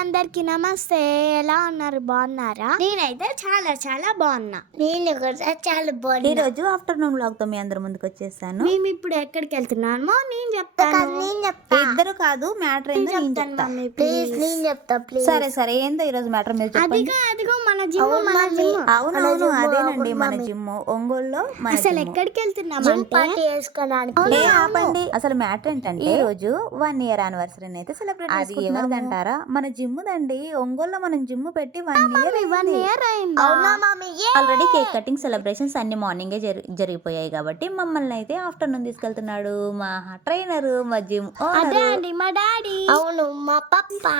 అందరికి నమస్తే ఎలా ఉన్నారు బాగున్నారా నేనైతే చాలా చాలా బాగున్నా నేను కూడా చాలా ఈ రోజు ఆఫ్టర్నూన్ లాగ్ తో మీ అందరి ముందుకు వచ్చేసాను మేము ఇప్పుడు ఎక్కడికి వెళ్తున్నాము నేను చెప్తాను నేను చెప్తా ఇద్దరు కాదు మ్యాటర్ ఏంటో నేను చెప్తా ప్లీజ్ నేను చెప్తా ప్లీజ్ సరే సరే ఏందో ఈ రోజు మ్యాటర్ మీరు చెప్పండి మన జిమ్ మన జిమ్ అవునవును అదేనండి మన జిమ్ ఒంగోల్లో అసలు ఎక్కడికి వెళ్తున్నాము ఆపండి అసలు మ్యాటర్ ఏంటంటే ఈ రోజు వన్ ఇయర్ యానివర్సరీ అయితే సెలబ్రేట్ అది మన జిమ్ జిమ్దండి ఒంగోలులో మనం జిమ్ పెట్టి one year one year already cake cutting celebrations అన్ని మార్నింగే జరిగిపోయాయి కాబట్టి మమ్మల్ని అయితే ఆఫ్టర్నూన్ తీసుకెళ్తున్నాడు మా ట్రైనర్ మా జిమ్ అదే అండి మా డాడీ అవును మా పప్పా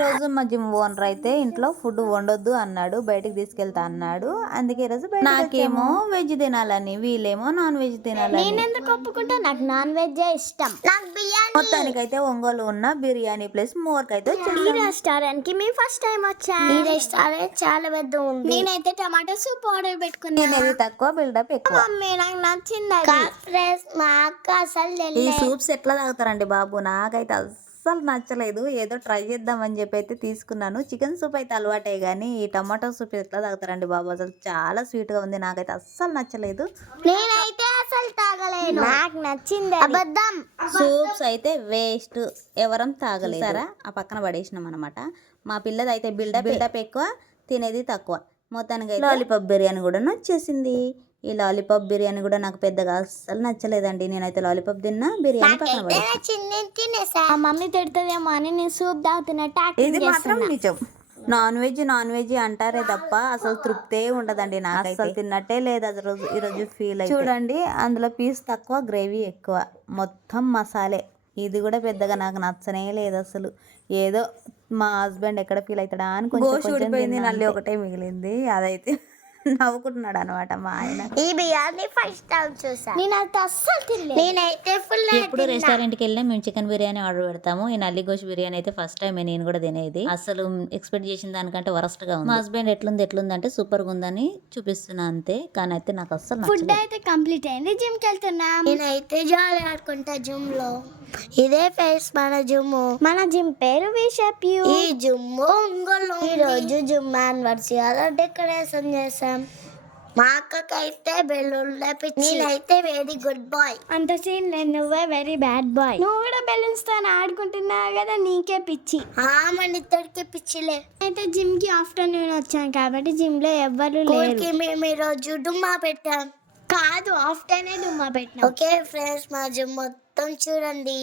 రోజు మా జిమ్ ఓనర్ అయితే ఇంట్లో ఫుడ్ వండొద్దు అన్నాడు బయటకు తీసుకెళ్తా అన్నాడు అందుకే ఈ రోజు నాకేమో వెజ్ తినాలని వీలేమో నాన్ వెజ్ తినాలని ఎందుకు ఒప్పుకుంటా నాకు నాన్ వెజ్ ఇష్టం నాకు బిర్యానీ మొత్తానికైతే ఒంగోలు ఉన్న బిర్యానీ ప్లస్ మోర్క్ అయితే వచ్చింది రెస్టారెంట్ కి మీ ఫస్ట్ టైం వచ్చా ఈ రెస్టారెంట్ చాలా పెద్ద ఉంది నేనైతే టమాటో సూప్ ఆర్డర్ పెట్టుకున్నా నేను తక్కువ బిల్డప్ ఎక్కువ మమ్మీ నాకు నచ్చింది ఫ్రెష్ మా అక్క అసలు ఈ సూప్స్ ఎట్లా తాగుతారండి బాబు నాకైతే అస్సలు నచ్చలేదు ఏదో ట్రై చేద్దామని చెప్పి అయితే తీసుకున్నాను చికెన్ సూప్ అయితే అలవాటే కానీ ఈ టమాటో సూప్ ఎట్లా తాగుతారండి బాబు అసలు చాలా గా ఉంది నాకైతే అస్సలు నచ్చలేదు నేనైతే అసలు తాగలేదు నాకు నచ్చింది అబద్ధం సూప్స్ అయితే వేస్ట్ ఎవరం తాగలేదు ఆ పక్కన పడేసినాం అనమాట మా పిల్లది అయితే బిల్డప్ బిల్డప్ ఎక్కువ తినేది తక్కువ మొత్తానికి లాలీపాప్ బిర్యానీ కూడా నచ్చేసింది ఈ లాలీపాప్ బిర్యానీ కూడా నాకు పెద్దగా అస్సలు నచ్చలేదండి నేనైతే లాలీపాప్ తిన్నా బిర్యానీ మమ్మీ తిడుతుందేమో సూప్ ఇది మాత్రం నిజం నాన్ వెజ్ నాన్ వెజ్ అంటారే తప్ప అసలు తృప్తే ఉండదండి నాకు అసలు తిన్నట్టే లేదు అది రోజు ఈరోజు ఫీల్ అయ్యి చూడండి అందులో పీస్ తక్కువ గ్రేవీ ఎక్కువ మొత్తం మసాలే ఇది కూడా పెద్దగా నాకు నచ్చనే లేదు అసలు ఏదో మా హస్బెండ్ ఎక్కడ ఫీల్ అవుతాడా అని కొంచెం ఒకటే మిగిలింది అదైతే నవ్వుకుంటున్నాడు అనమాట మా ఆయన ఈ బియ్యాన్ని ఫస్ట్ టైం చూసా నేను అయితే అస్సలు తినలేదు నేనైతే ఫుల్ ఎప్పుడు రెస్టారెంట్ కి వెళ్ళినా మేము చికెన్ బిర్యానీ ఆర్డర్ పెడతాము ఈ నల్లిగోష్ బిర్యానీ అయితే ఫస్ట్ టైం నేను కూడా తినేది అసలు ఎక్స్పెక్ట్ చేసిన దానికంటే వరస్ట్ గా ఉంది మా హస్బెండ్ ఎట్లుంది ఎట్లుంది అంటే సూపర్ గా ఉందని చూపిస్తున్నా అంతే కానీ అయితే నాకు అస్సలు ఫుడ్ అయితే కంప్లీట్ అయింది జిమ్ కి వెళ్తున్నా నేనైతే జాలి ఆడుకుంటా జిమ్ లో ఇదే ఫేస్ మన జిమ్ మన జిమ్ పేరు విషప్ యూ ఈ జిమ్ ఈ రోజు జిమ్ యానివర్సరీ అలా డెకరేషన్ చేశాను మా అక్కకి అయితే పిచ్చి నేనైతే వెరీ గుడ్ బాయ్ అంత సీన్ నేను నువ్వే వెరీ బ్యాడ్ బాయ్ నువ్వు కూడా బెలూన్స్ తో ఆడుకుంటున్నావు కదా నీకే పిచ్చి ఆ మన ఇద్దరికి పిచ్చిలే అయితే జిమ్ కి ఆఫ్టర్నూన్ వచ్చాం కాబట్టి జిమ్ లో ఎవరు లేరు మేము రోజు డుమ్మా పెట్టాం కాదు ఆఫ్టర్నే డుమ్మా పెట్టాం ఓకే ఫ్రెండ్స్ మా జిమ్ మొత్తం చూడండి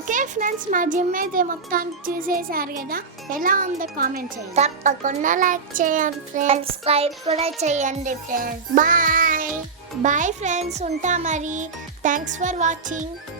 ఓకే ఫ్రెండ్స్ మా జిమ్ అయితే మొత్తం చూసేశారు కదా ఎలా ఉందో కామెంట్ చేయండి తప్పకుండా లైక్ చేయండి ఫ్రెండ్స్ సబ్స్క్రైబ్ కూడా చేయండి ఫ్రెండ్స్ బాయ్ బాయ్ ఫ్రెండ్స్ ఉంటా మరి థ్యాంక్స్ ఫర్ వాచింగ్